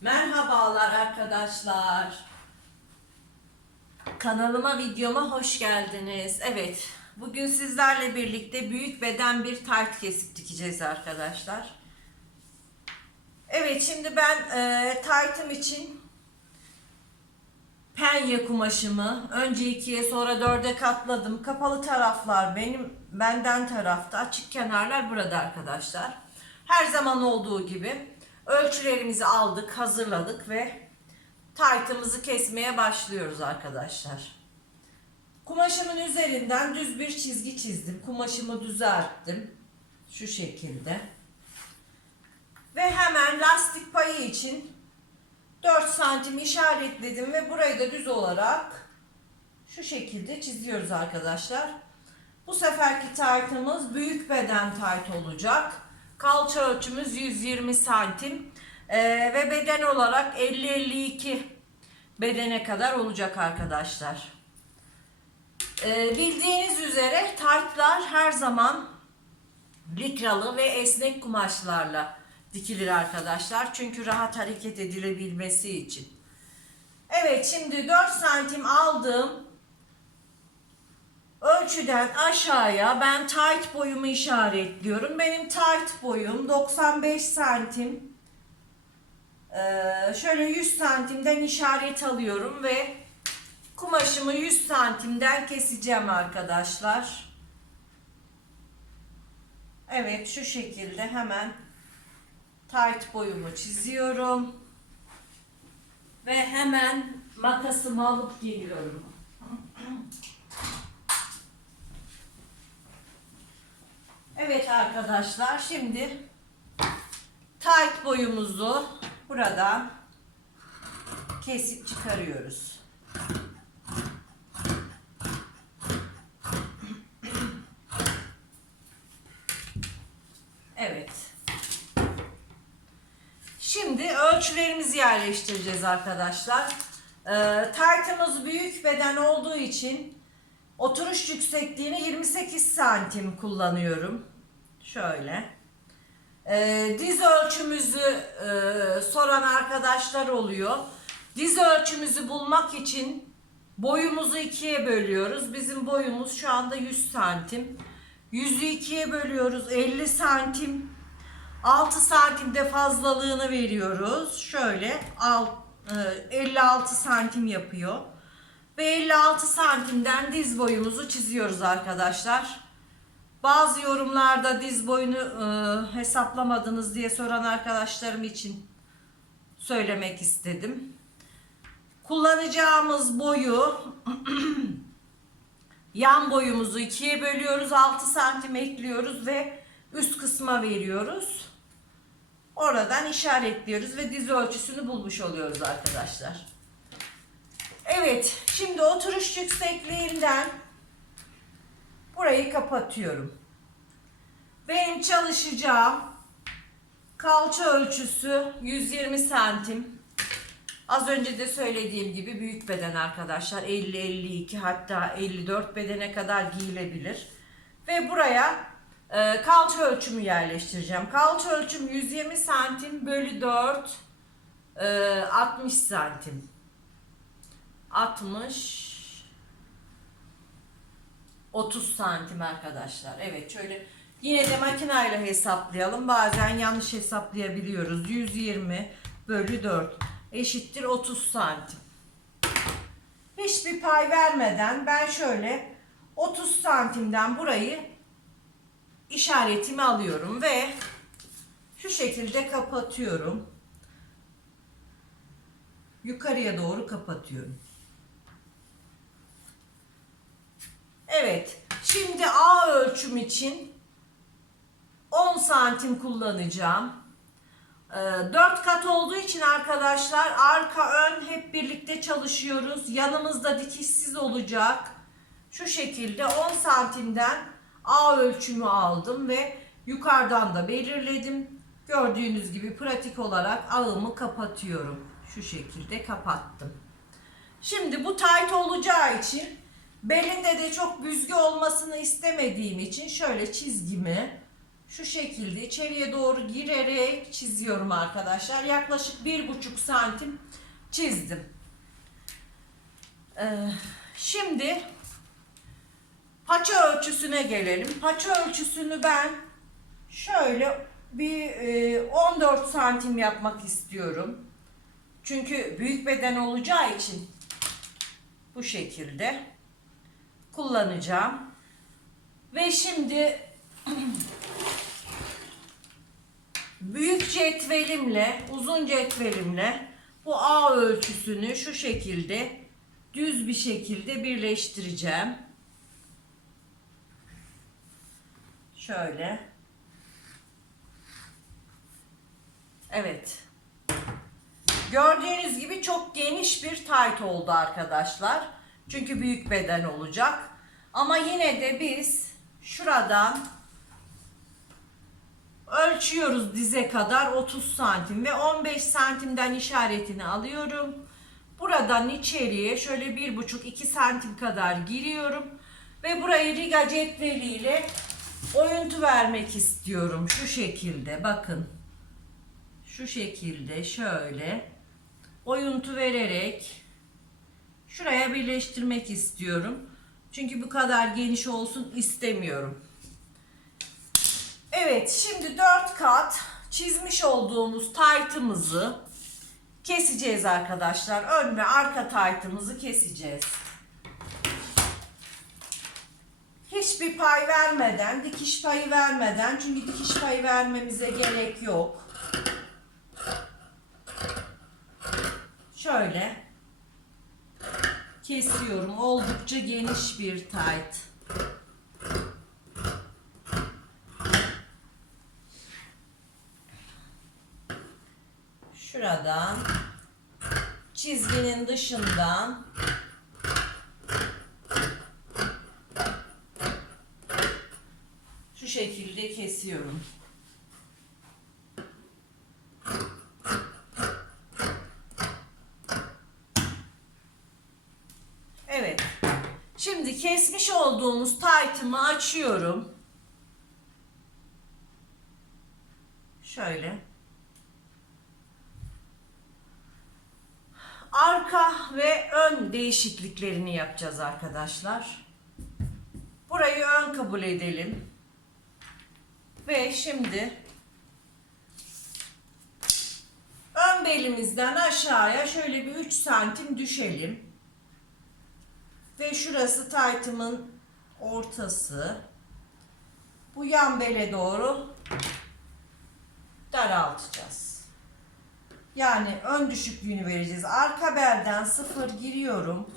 Merhabalar arkadaşlar. Kanalıma videoma hoş geldiniz. Evet, bugün sizlerle birlikte büyük beden bir tayt kesip dikeceğiz arkadaşlar. Evet, şimdi ben e, taytım için penye kumaşımı önce ikiye sonra dörde katladım. Kapalı taraflar benim benden tarafta, açık kenarlar burada arkadaşlar. Her zaman olduğu gibi ölçülerimizi aldık, hazırladık ve taytımızı kesmeye başlıyoruz arkadaşlar. Kumaşımın üzerinden düz bir çizgi çizdim. Kumaşımı düzelttim. Şu şekilde. Ve hemen lastik payı için 4 santim işaretledim ve burayı da düz olarak şu şekilde çiziyoruz arkadaşlar. Bu seferki taytımız büyük beden tayt olacak. Kalça ölçümüz 120 santim Ee, ve beden olarak 50-52 bedene kadar olacak arkadaşlar. Ee, bildiğiniz üzere taytlar her zaman likralı ve esnek kumaşlarla dikilir arkadaşlar. Çünkü rahat hareket edilebilmesi için. Evet şimdi 4 santim aldığım ölçüden aşağıya ben tight boyumu işaretliyorum. Benim tight boyum 95 santim. Ee, şöyle 100 santimden işaret alıyorum ve kumaşımı 100 santimden keseceğim arkadaşlar. Evet şu şekilde hemen tight boyumu çiziyorum. Ve hemen makasımı alıp geliyorum. Evet arkadaşlar şimdi tight boyumuzu buradan kesip çıkarıyoruz. Evet. Şimdi ölçülerimizi yerleştireceğiz arkadaşlar. Ee, tartımız büyük beden olduğu için oturuş yüksekliğini 28 santim kullanıyorum. Şöyle. Ee, diz ölçümüzü e, soran arkadaşlar oluyor. Diz ölçümüzü bulmak için boyumuzu ikiye bölüyoruz. Bizim boyumuz şu anda 100 santim. Yüzü ikiye bölüyoruz 50 santim. 6 santimde fazlalığını veriyoruz. Şöyle alt, e, 56 santim yapıyor. Ve 56 santimden diz boyumuzu çiziyoruz arkadaşlar. Bazı yorumlarda diz boyunu e, hesaplamadınız diye soran arkadaşlarım için söylemek istedim. Kullanacağımız boyu yan boyumuzu ikiye bölüyoruz. 6 santim ekliyoruz ve üst kısma veriyoruz. Oradan işaretliyoruz ve diz ölçüsünü bulmuş oluyoruz arkadaşlar. Evet, şimdi oturuş yüksekliğinden burayı kapatıyorum. Benim çalışacağım kalça ölçüsü 120 santim. Az önce de söylediğim gibi büyük beden arkadaşlar 50-52 hatta 54 bedene kadar giyilebilir. Ve buraya e, kalça ölçümü yerleştireceğim. Kalça ölçüm 120 santim bölü 4 e, 60 santim. 60 30 santim arkadaşlar. Evet şöyle yine de makinayla hesaplayalım. Bazen yanlış hesaplayabiliyoruz. 120 bölü 4 eşittir 30 santim. Hiçbir pay vermeden ben şöyle 30 santimden burayı işaretimi alıyorum ve şu şekilde kapatıyorum. Yukarıya doğru kapatıyorum. Evet. Şimdi A ölçüm için 10 santim kullanacağım. 4 kat olduğu için arkadaşlar arka ön hep birlikte çalışıyoruz. Yanımızda dikişsiz olacak. Şu şekilde 10 santimden A ölçümü aldım ve yukarıdan da belirledim. Gördüğünüz gibi pratik olarak ağımı kapatıyorum. Şu şekilde kapattım. Şimdi bu tight olacağı için belinde de çok büzgü olmasını istemediğim için şöyle çizgimi şu şekilde içeriye doğru girerek çiziyorum arkadaşlar. Yaklaşık bir buçuk santim çizdim. Ee, şimdi paça ölçüsüne gelelim. Paça ölçüsünü ben şöyle bir e, 14 santim yapmak istiyorum. Çünkü büyük beden olacağı için bu şekilde kullanacağım. Ve şimdi büyük cetvelimle, uzun cetvelimle bu A ölçüsünü şu şekilde düz bir şekilde birleştireceğim. Şöyle. Evet. Gördüğünüz gibi çok geniş bir tayt oldu arkadaşlar. Çünkü büyük beden olacak. Ama yine de biz şuradan ölçüyoruz dize kadar 30 santim ve 15 santimden işaretini alıyorum. Buradan içeriye şöyle 1,5-2 santim kadar giriyorum. Ve burayı riga cetveliyle oyuntu vermek istiyorum. Şu şekilde bakın. Şu şekilde şöyle oyuntu vererek şuraya birleştirmek istiyorum. Çünkü bu kadar geniş olsun istemiyorum. Evet şimdi 4 kat çizmiş olduğumuz taytımızı keseceğiz arkadaşlar. Ön ve arka taytımızı keseceğiz. Hiçbir pay vermeden, dikiş payı vermeden çünkü dikiş payı vermemize gerek yok. Şöyle kesiyorum. Oldukça geniş bir tayt. Şuradan çizginin dışından şu şekilde kesiyorum. Evet. Şimdi kesmiş olduğumuz taytımı açıyorum. Şöyle. Arka ve ön değişikliklerini yapacağız arkadaşlar. Burayı ön kabul edelim. Ve şimdi ön belimizden aşağıya şöyle bir 3 santim düşelim. Ve şurası taytımın ortası. Bu yan bele doğru daraltacağız. Yani ön düşüklüğünü vereceğiz. Arka belden sıfır giriyorum.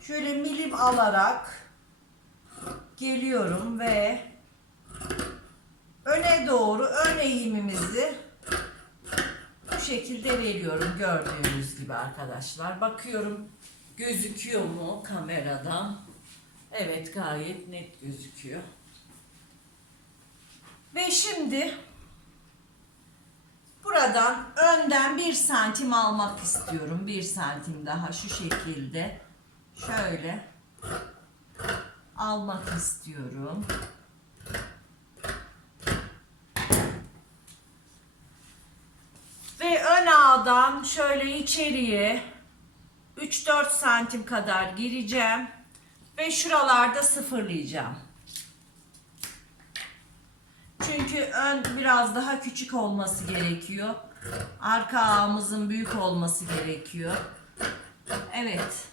Şöyle milim alarak geliyorum ve öne doğru ön eğimimizi bu şekilde veriyorum gördüğünüz gibi arkadaşlar. Bakıyorum gözüküyor mu kameradan? Evet gayet net gözüküyor. Ve şimdi buradan önden bir santim almak istiyorum. Bir santim daha şu şekilde şöyle almak istiyorum. Ve ön ağdan şöyle içeriye 3-4 santim kadar gireceğim ve şuralarda sıfırlayacağım. Çünkü ön biraz daha küçük olması gerekiyor. Arka ağımızın büyük olması gerekiyor. Evet.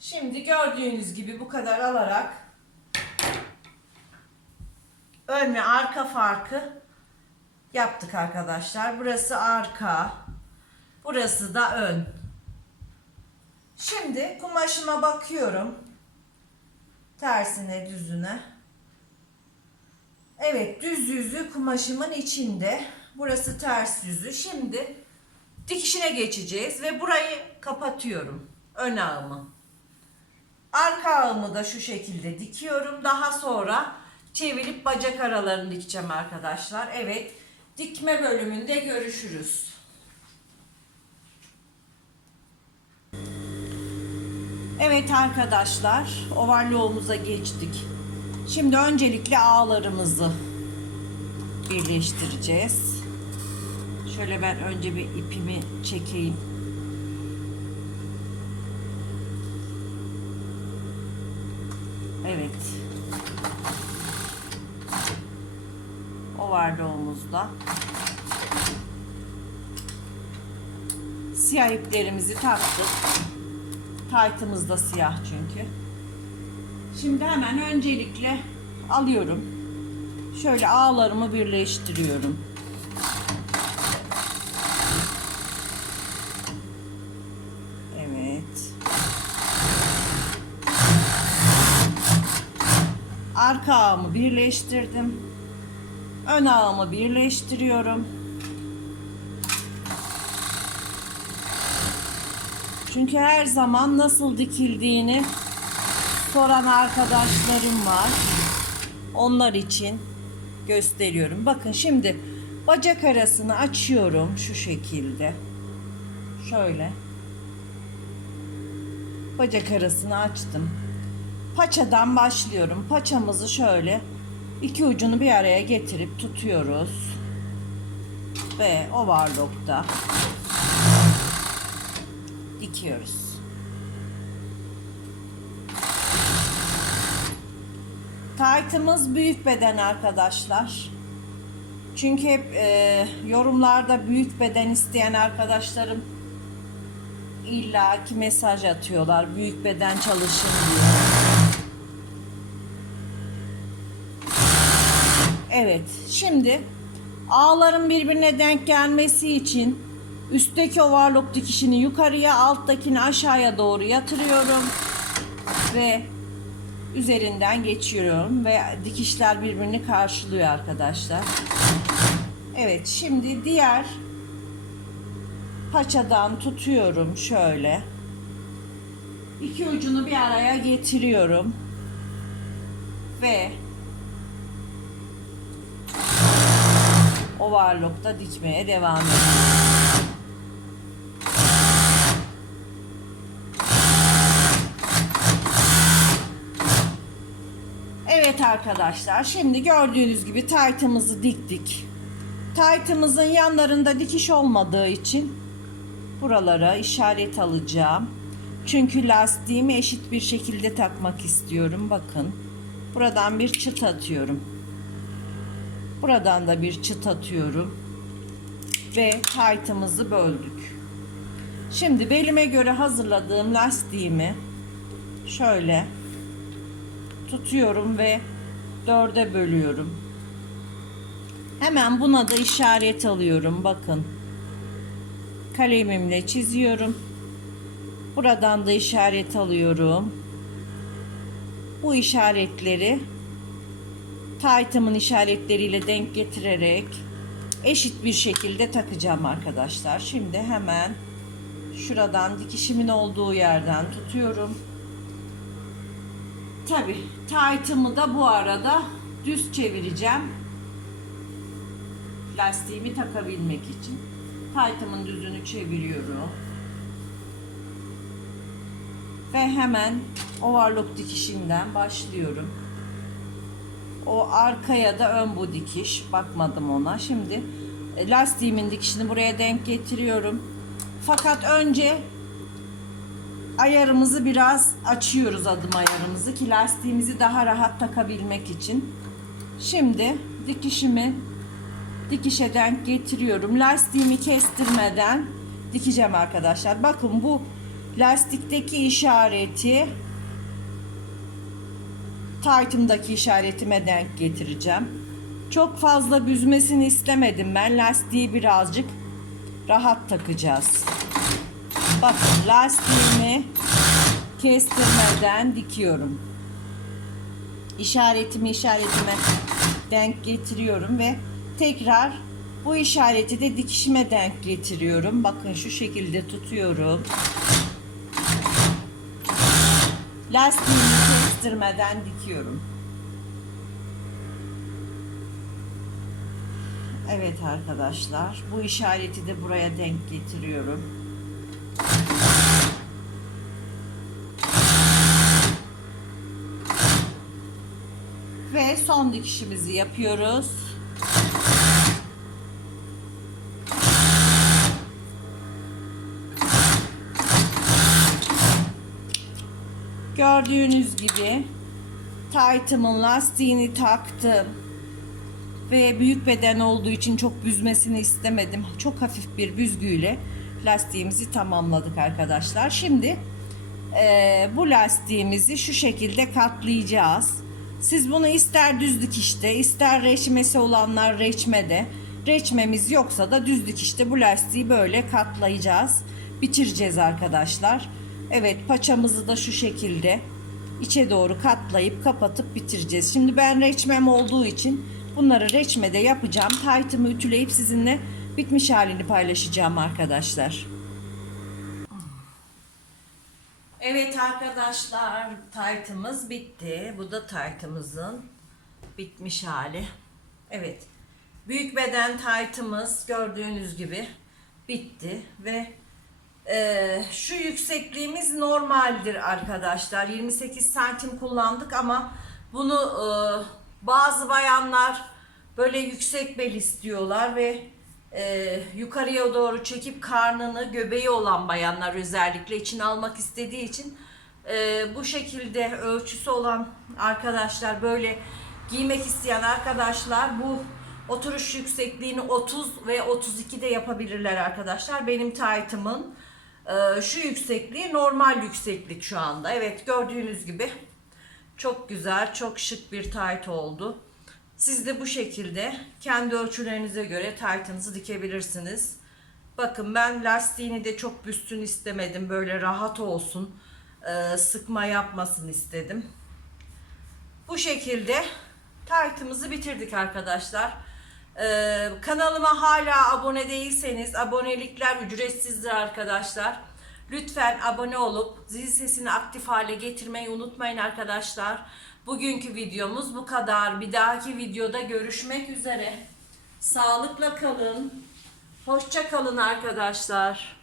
Şimdi gördüğünüz gibi bu kadar alarak ön ve arka farkı yaptık arkadaşlar. Burası arka. Burası da ön. Şimdi kumaşıma bakıyorum. Tersine düzüne. Evet düz yüzü kumaşımın içinde. Burası ters yüzü. Şimdi dikişine geçeceğiz ve burayı kapatıyorum. Ön ağımı. Arka ağımı da şu şekilde dikiyorum. Daha sonra çevirip bacak aralarını dikeceğim arkadaşlar. Evet dikme bölümünde görüşürüz. Evet arkadaşlar, ovalloğumuza geçtik. Şimdi öncelikle ağlarımızı birleştireceğiz. Şöyle ben önce bir ipimi çekeyim. Evet. Overlock'umuzda. Siyah iplerimizi taktık. Taytımız da siyah çünkü. Şimdi hemen öncelikle alıyorum. Şöyle ağlarımı birleştiriyorum. Evet. Arka ağımı birleştirdim. Ön ağımı birleştiriyorum. Çünkü her zaman nasıl dikildiğini soran arkadaşlarım var. Onlar için gösteriyorum. Bakın şimdi bacak arasını açıyorum şu şekilde. Şöyle. Bacak arasını açtım. Paçadan başlıyorum. Paçamızı şöyle iki ucunu bir araya getirip tutuyoruz. Ve overlock'ta dikiyoruz. Taytımız büyük beden arkadaşlar. Çünkü hep e, yorumlarda büyük beden isteyen arkadaşlarım illaki mesaj atıyorlar. Büyük beden çalışın diyor. Evet, şimdi ağların birbirine denk gelmesi için üstteki overlock dikişini yukarıya, alttakini aşağıya doğru yatırıyorum ve üzerinden geçiyorum ve dikişler birbirini karşılıyor arkadaşlar. Evet, şimdi diğer paçadan tutuyorum şöyle. İki ucunu bir araya getiriyorum ve overlock'ta dikmeye devam ediyorum. Evet arkadaşlar şimdi gördüğünüz gibi taytımızı diktik. Taytımızın yanlarında dikiş olmadığı için buralara işaret alacağım. Çünkü lastiğimi eşit bir şekilde takmak istiyorum. Bakın buradan bir çıt atıyorum. Buradan da bir çıt atıyorum. Ve taytımızı böldük. Şimdi belime göre hazırladığım lastiğimi şöyle tutuyorum ve dörde bölüyorum. Hemen buna da işaret alıyorum. Bakın. Kalemimle çiziyorum. Buradan da işaret alıyorum. Bu işaretleri taytımın işaretleriyle denk getirerek eşit bir şekilde takacağım arkadaşlar. Şimdi hemen şuradan dikişimin olduğu yerden tutuyorum. Tabi taytımı da bu arada düz çevireceğim. Lastiğimi takabilmek için. Taytımın düzünü çeviriyorum. Ve hemen overlock dikişinden başlıyorum. O arkaya da ön bu dikiş. Bakmadım ona. Şimdi e, lastiğimin dikişini buraya denk getiriyorum. Fakat önce ayarımızı biraz açıyoruz adım ayarımızı ki lastiğimizi daha rahat takabilmek için. Şimdi dikişimi dikişe denk getiriyorum. Lastiğimi kestirmeden dikeceğim arkadaşlar. Bakın bu lastikteki işareti taytımdaki işaretime denk getireceğim. Çok fazla büzmesini istemedim ben. Lastiği birazcık rahat takacağız. Bakın lastiğimi kestirmeden dikiyorum. İşaretimi işaretime denk getiriyorum ve tekrar bu işareti de dikişime denk getiriyorum. Bakın şu şekilde tutuyorum. Lastiğimi kestirmeden dikiyorum. Evet arkadaşlar bu işareti de buraya denk getiriyorum. Ve son dikişimizi yapıyoruz. Gördüğünüz gibi taytımın lastiğini taktım. Ve büyük beden olduğu için çok büzmesini istemedim. Çok hafif bir büzgüyle lastiğimizi tamamladık arkadaşlar. Şimdi eee, bu lastiğimizi şu şekilde katlayacağız. Siz bunu ister düz dikişte ister reçmesi olanlar reçmede. Reçmemiz yoksa da düz dikişte bu lastiği böyle katlayacağız. Bitireceğiz arkadaşlar. Evet paçamızı da şu şekilde içe doğru katlayıp kapatıp bitireceğiz. Şimdi ben reçmem olduğu için bunları reçmede yapacağım. Taytımı ütüleyip sizinle bitmiş halini paylaşacağım arkadaşlar. Evet arkadaşlar taytımız bitti. Bu da taytımızın bitmiş hali. Evet. Büyük beden taytımız gördüğünüz gibi bitti ve e, şu yüksekliğimiz normaldir arkadaşlar. 28 santim kullandık ama bunu e, bazı bayanlar böyle yüksek bel istiyorlar ve e, yukarıya doğru çekip karnını göbeği olan bayanlar özellikle için almak istediği için e, bu şekilde ölçüsü olan arkadaşlar böyle giymek isteyen arkadaşlar bu oturuş yüksekliğini 30 ve 32 de yapabilirler arkadaşlar. Benim taytımın e, şu yüksekliği normal yükseklik şu anda. Evet gördüğünüz gibi çok güzel, çok şık bir tayt oldu. Siz de bu şekilde kendi ölçülerinize göre taytınızı dikebilirsiniz. Bakın ben lastiğini de çok büstün istemedim. Böyle rahat olsun. e, sıkma yapmasın istedim. Bu şekilde taytımızı bitirdik arkadaşlar. Ee, kanalıma hala abone değilseniz abonelikler ücretsizdir arkadaşlar. Lütfen abone olup zil sesini aktif hale getirmeyi unutmayın arkadaşlar. Bugünkü videomuz bu kadar. Bir dahaki videoda görüşmek üzere. Sağlıkla kalın. Hoşça kalın arkadaşlar.